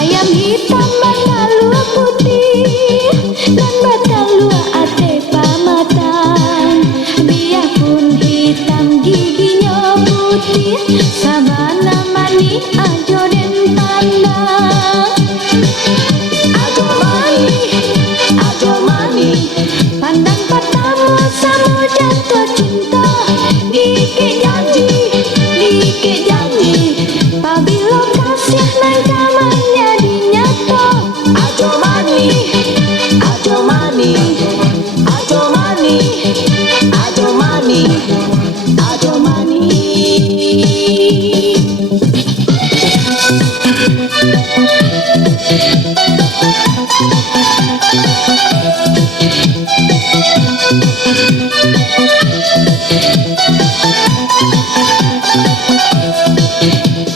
Ayam hitam batalua putih dan batalua ate pamatang. Biarpun hitam giginya putih, sabana mani ajo den pandang. Ajo mani, pandang pertama sama jatuh cinta. Dikit janji, pabilo kasih nang kaman jadi nyata. Ajo mani, ajo mani, ajo mani, ajo mani, ajo mani.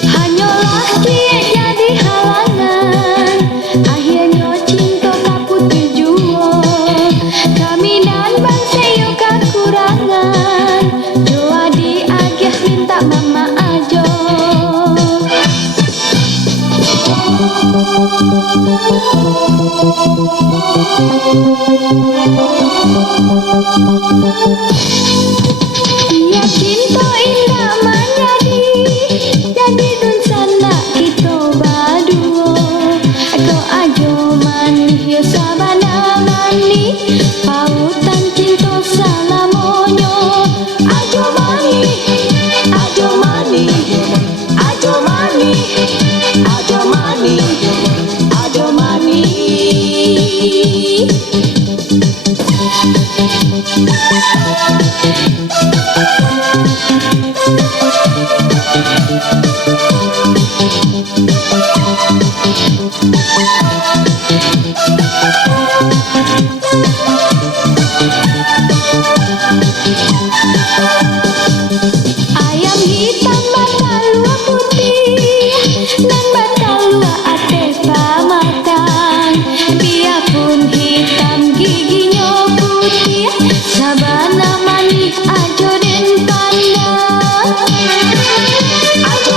Hanyalah dia jadi halangan, akhirnya cinta tak putih jua. Kami dan bangsa yuk kekurangan, doa di agih minta mama ajo. Biar cinta indah menjadi dun sana kita berdua. Kau ajo manis ya sabana mani, pautan cinta salamonyo. Ajo mani, ajo mani, ajo mani, ajo mani, ajo mani. Ayam hitam batalua putih dan batalua ate pamatang. Biarpun hitam giginya putih, sabana mani ajo den pandang. Ajo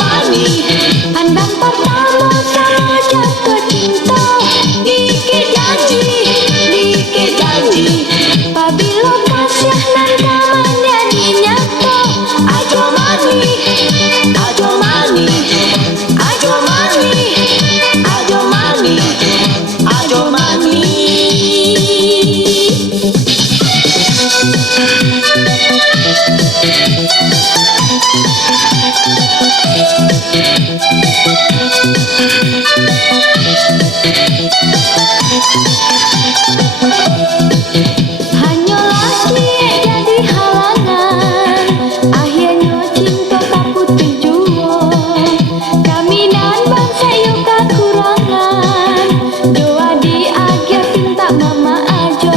mani, pandang pertama sama jatuh cinta. Dikit janji, pabilo kasih nan kaman jadi nyata. Ajo mani, ajo mani, ajo mani, ajo mani, ajo mani. Hanyalah dia jadi halangan, akhirnya cinta tak putih jua. Kami dan bangsa yuk kekurangan, doa di akhir pinta mama ajo.